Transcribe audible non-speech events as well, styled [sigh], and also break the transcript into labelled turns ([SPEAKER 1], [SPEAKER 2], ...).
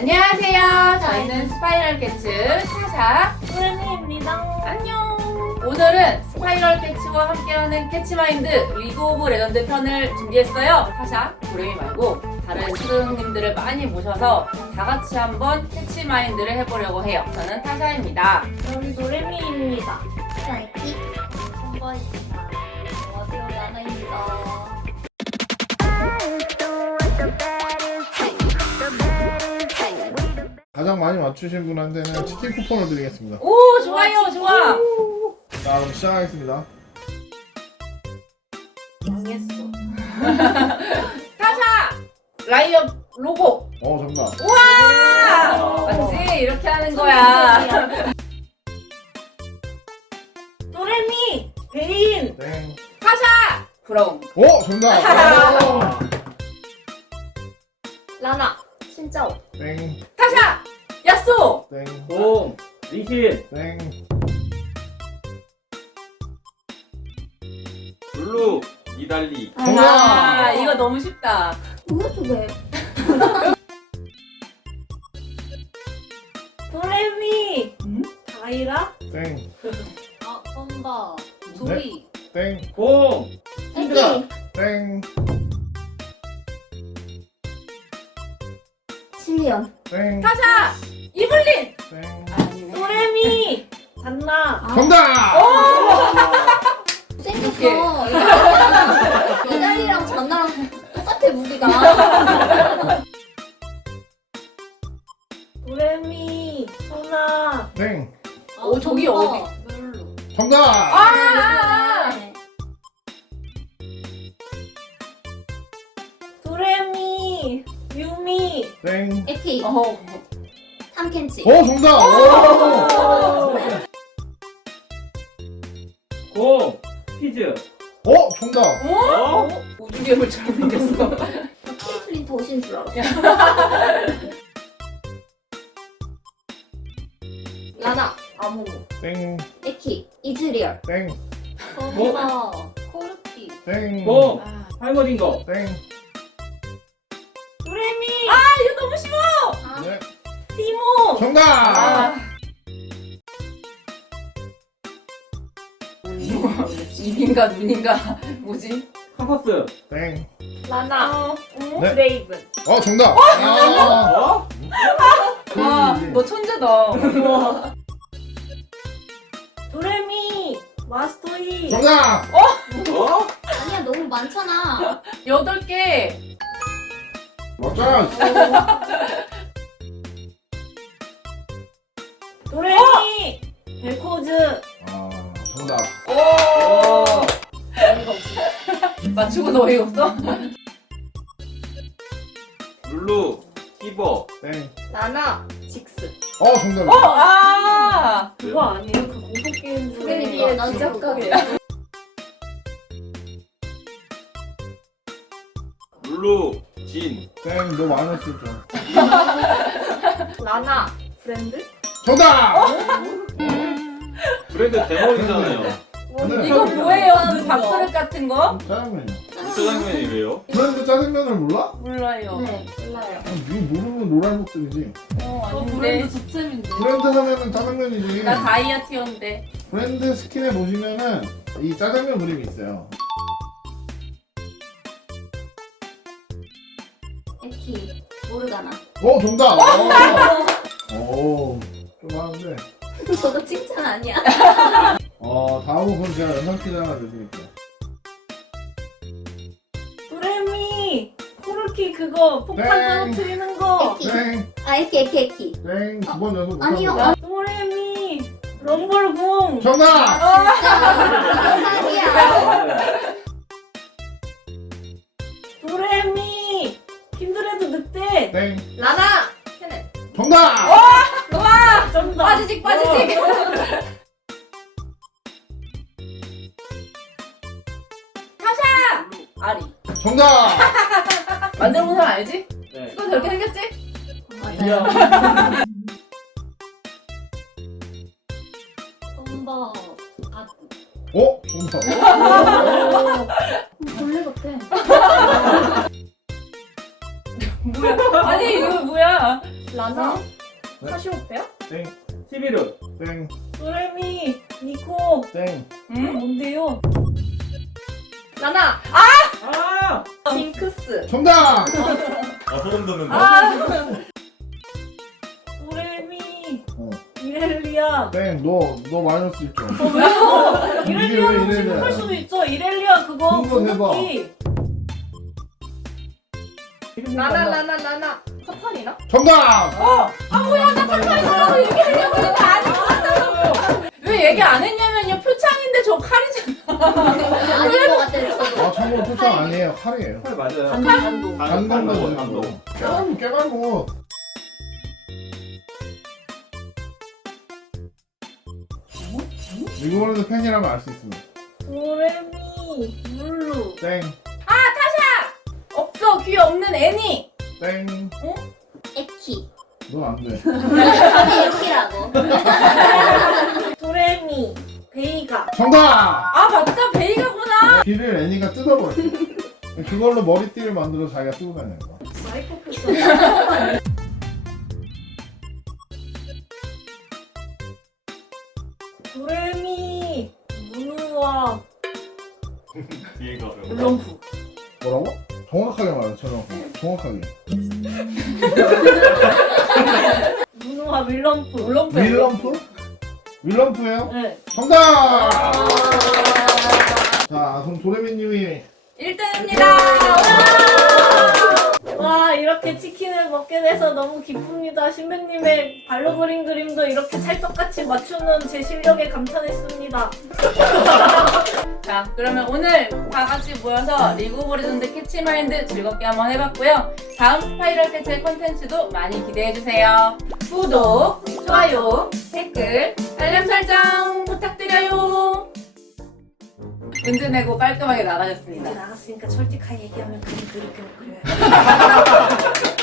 [SPEAKER 1] 안녕하세요. 저희는 스파이럴 캐츠 샤샤.
[SPEAKER 2] 소연이입니다.
[SPEAKER 1] 안녕. 오늘은 스파이럴 캐치와 함께하는 캐치마인드 리그 오브 레전드 편을 준비했어요. 샤샤, 고래미 말고 다른 스승님들을 많이 모셔서 다 같이 한번 캐치마인드를 해보려고 해요. 저는 타샤입니다.
[SPEAKER 2] 저는 노래미입니다.
[SPEAKER 3] 나이키
[SPEAKER 2] 선거입니다. 안녕하세요, 나나입니다.
[SPEAKER 4] 많이 맞추신 분한테는 치킨 쿠폰을 드리겠습니다.
[SPEAKER 1] 오, 좋아요, 좋아.
[SPEAKER 4] 자, 그럼 시작하겠습니다.
[SPEAKER 2] 망했어. [laughs]
[SPEAKER 1] 타샤! 라이언 로고.
[SPEAKER 4] 어, 정답.
[SPEAKER 1] 우와! 맞지? 이렇게 하는 거야. [laughs]
[SPEAKER 2] 노래미! 베인!
[SPEAKER 4] 땡.
[SPEAKER 1] 타샤! 브라운.
[SPEAKER 4] 오, 정답. [laughs] 오.
[SPEAKER 2] 라나! 신짜오.
[SPEAKER 4] 땡.
[SPEAKER 1] 야쏘!
[SPEAKER 4] 땡.
[SPEAKER 5] 공, 리신,
[SPEAKER 4] 땡.
[SPEAKER 5] 블루, 이달리,
[SPEAKER 1] 아, 이거 너무 쉽다.
[SPEAKER 3] 뭐야 저게
[SPEAKER 2] 노래미!
[SPEAKER 1] 음?
[SPEAKER 2] 다이라?
[SPEAKER 4] 땡.
[SPEAKER 2] 아, 선바.
[SPEAKER 4] 조이. 땡.
[SPEAKER 5] 공,
[SPEAKER 3] 애기
[SPEAKER 4] 땡.
[SPEAKER 3] 실리언
[SPEAKER 4] 땡.
[SPEAKER 1] 타샤! 이블린!
[SPEAKER 4] 땡.
[SPEAKER 1] 아니네.
[SPEAKER 2] 노래미! 잔나.
[SPEAKER 4] 정답!
[SPEAKER 3] 생겼어 이달이랑 전나랑 똑같아 무기가
[SPEAKER 2] 노래미! 소나.
[SPEAKER 4] 땡.
[SPEAKER 1] 오, 저기 어디?
[SPEAKER 4] 정답!
[SPEAKER 1] 아, 아, 아.
[SPEAKER 2] 도레미! 유미!
[SPEAKER 4] 땡.
[SPEAKER 3] 에키
[SPEAKER 1] 어.
[SPEAKER 3] 탐켄치
[SPEAKER 4] 오, 정답! 오!
[SPEAKER 5] 공, 피즈,
[SPEAKER 4] 오, 정답!
[SPEAKER 1] 어? 우주 괴물처럼 생겼어.
[SPEAKER 3] 케이틀린 도신 줄 알았어 [laughs] 라나
[SPEAKER 2] 아무.
[SPEAKER 4] 땡.
[SPEAKER 3] 에키 이즈리얼
[SPEAKER 4] 땡.
[SPEAKER 2] 선바. 코르키.
[SPEAKER 4] 땡.
[SPEAKER 5] 공,
[SPEAKER 1] 아,
[SPEAKER 5] 할머니인거,
[SPEAKER 4] 땡.
[SPEAKER 2] 도레미!
[SPEAKER 1] 이거 너무 쉬워!
[SPEAKER 3] 아,
[SPEAKER 4] 네.
[SPEAKER 2] 티모!
[SPEAKER 4] 정답!
[SPEAKER 1] 아. 입인가 눈인가 [laughs] 뭐지?
[SPEAKER 5] 캄퍼스,
[SPEAKER 4] 땡.
[SPEAKER 2] 라나. 음,
[SPEAKER 4] 네.
[SPEAKER 2] 브레이븐.
[SPEAKER 4] 어, 정답! 아,
[SPEAKER 5] 어?
[SPEAKER 1] 와,
[SPEAKER 4] 음.
[SPEAKER 1] 너 천재다.
[SPEAKER 2] 도레미! 마스토이!
[SPEAKER 4] 정답!
[SPEAKER 5] 어?
[SPEAKER 3] 아니야 너무 많잖아
[SPEAKER 1] 여덟 개.
[SPEAKER 4] 맞아! [laughs]
[SPEAKER 2] 도레미! 벨코즈!
[SPEAKER 4] 아, 정답.
[SPEAKER 1] 오. 어이가 없어. 맞추고 너 어이가 없어?
[SPEAKER 5] 블루, 티버,
[SPEAKER 4] 땡.
[SPEAKER 2] 라나! 직스.
[SPEAKER 4] 어, 정답.
[SPEAKER 1] 어, 아.
[SPEAKER 2] 그거 아니에요? 그 공포 게임 중에
[SPEAKER 3] 그러니까, 난
[SPEAKER 2] 그게.
[SPEAKER 5] 블루, 진,
[SPEAKER 4] 땡, 너 많았을 줄.
[SPEAKER 2] 라나! 브랜드?
[SPEAKER 4] 정답!
[SPEAKER 5] 브랜드 대머리잖아요.
[SPEAKER 4] 네.
[SPEAKER 1] 이거 뭐예요? 그 밥그릇 같은 거?
[SPEAKER 4] 짜장면이요.
[SPEAKER 5] 짜장면이 왜요?
[SPEAKER 4] 브랜드 짜장면을 몰라?
[SPEAKER 1] 몰라요.
[SPEAKER 3] 네
[SPEAKER 2] 몰라요.
[SPEAKER 4] 아, 니 모르면 노란목들이지.
[SPEAKER 1] 어, 아닌데.
[SPEAKER 4] 브랜드 하면은 짜장면이지.
[SPEAKER 1] 나 다이어트였는데.
[SPEAKER 4] 브랜드 스킨에 보시면은 이 짜장면 그림이 있어요.
[SPEAKER 3] 에키 모르가나
[SPEAKER 4] 오, 정답! 오, 좀 하는데.
[SPEAKER 3] 저거 칭찬 아니야 [laughs]
[SPEAKER 4] 어, 다음은 그럼 제가 퀴즈 하나 내드릴게요.
[SPEAKER 2] 도레미! 코르키 그거 폭탄
[SPEAKER 4] 땡.
[SPEAKER 2] 떨어뜨리는 거!
[SPEAKER 3] 에키
[SPEAKER 4] 땡,
[SPEAKER 3] 아 에키 에키 에키
[SPEAKER 4] 땡, 두번 연속
[SPEAKER 3] 아니요
[SPEAKER 4] 못합니다.
[SPEAKER 3] 아,
[SPEAKER 2] 도레미! 럼블궁!
[SPEAKER 4] 정답!
[SPEAKER 3] 진짜 이거 사기야
[SPEAKER 2] 도레미! 킨드레드 늑대!
[SPEAKER 4] 땡,
[SPEAKER 2] 라나!
[SPEAKER 4] 정답!
[SPEAKER 1] 와!
[SPEAKER 2] 정답!
[SPEAKER 1] 빠지직, 빠지직. 아리.
[SPEAKER 4] 정답! [laughs]
[SPEAKER 1] 만들어 본 사람 알지?
[SPEAKER 5] 네.
[SPEAKER 1] 그거 저렇게 생겼지?
[SPEAKER 3] 맞아요
[SPEAKER 2] 선바. 아,
[SPEAKER 4] 어? 정답.
[SPEAKER 3] 벌레 같아
[SPEAKER 1] 뭐야? 아니, 이거 뭐야?
[SPEAKER 2] 라나?
[SPEAKER 4] 네.
[SPEAKER 2] 카시오페아?
[SPEAKER 4] 땡,
[SPEAKER 5] 티비르.
[SPEAKER 4] 땡,
[SPEAKER 2] 도레미 니코
[SPEAKER 4] 땡.
[SPEAKER 1] 응?
[SPEAKER 2] 뭔데요?
[SPEAKER 1] 라나
[SPEAKER 5] 아!
[SPEAKER 1] 징크스
[SPEAKER 4] 정답!
[SPEAKER 5] 아 소름 돋는다.
[SPEAKER 1] 아
[SPEAKER 2] 도레미
[SPEAKER 4] 어.
[SPEAKER 2] 이렐리아
[SPEAKER 4] 땡, 너, 너 마이너스 있죠?
[SPEAKER 2] 어 이렐리아는 지목할
[SPEAKER 4] 돼?
[SPEAKER 2] 수도 있죠 이렐리아 그거
[SPEAKER 4] 그거 해봐.
[SPEAKER 2] 궁극기
[SPEAKER 1] 라나 라나 라나 카타리나?
[SPEAKER 4] 정답!
[SPEAKER 1] 어! 아 뭐야 나 카타리나라고 얘기하려고 했는데 아니고 왜 얘기 안 했냐면요 표창인데 저 칼이잖아
[SPEAKER 3] 아닌 것 같아서.
[SPEAKER 4] 아, 참고로 표창 아니에요. 칼이에요.
[SPEAKER 5] 칼 맞아요.
[SPEAKER 2] 단단도
[SPEAKER 4] 단검
[SPEAKER 5] 단검,
[SPEAKER 4] 단검.
[SPEAKER 5] 단검.
[SPEAKER 4] 깨발못, 깨발못. 미국어로도 팬이라면 알 수 있습니다.
[SPEAKER 2] 도레미 룰루
[SPEAKER 4] 땡,
[SPEAKER 1] 없어 귀 없는 애니
[SPEAKER 4] 땡.
[SPEAKER 3] 에키.
[SPEAKER 4] 넌안 돼.
[SPEAKER 3] 에키라고. [laughs]
[SPEAKER 2] 도레미 베이가
[SPEAKER 4] 정답!
[SPEAKER 1] 아 맞다 베이가구나
[SPEAKER 4] 귀를 애니가 뜯어버렸어. 그걸로 머리띠를 만들어 자기가 쓰고 다니는 거야.
[SPEAKER 2] 사이코패스 [laughs] 도레미 무누와
[SPEAKER 5] 얘가
[SPEAKER 2] 물럼프
[SPEAKER 4] 뭐라고? 정확하게 말해, 정확하게. 정확하게.
[SPEAKER 2] 무누와 밀럼프
[SPEAKER 1] 물론
[SPEAKER 4] 윌럼프? 윌럼프예요?
[SPEAKER 2] 네
[SPEAKER 4] 정답! 자, 그럼 도레미님이
[SPEAKER 1] 1등입니다
[SPEAKER 2] 와 이렇게 치킨을 먹게 돼서 너무 기쁩니다. 신부님의 발로 그린 그림도 이렇게 찰떡같이 맞추는 제 실력에 감탄했습니다. [laughs]
[SPEAKER 1] 자 그러면 오늘 다 같이 모여서 리그 오브 레전드 캐치마인드 즐겁게 한번 해봤고요 다음 스파이럴 캐치 컨텐츠도 많이 기대해주세요 구독, 좋아요, 댓글, 알람 설정 부탁드려요 문제 내고 깔끔하게 나가셨습니다.
[SPEAKER 2] 나갔으니까 솔직하게 얘기하면 그림 그렇게 못 그려요. [laughs]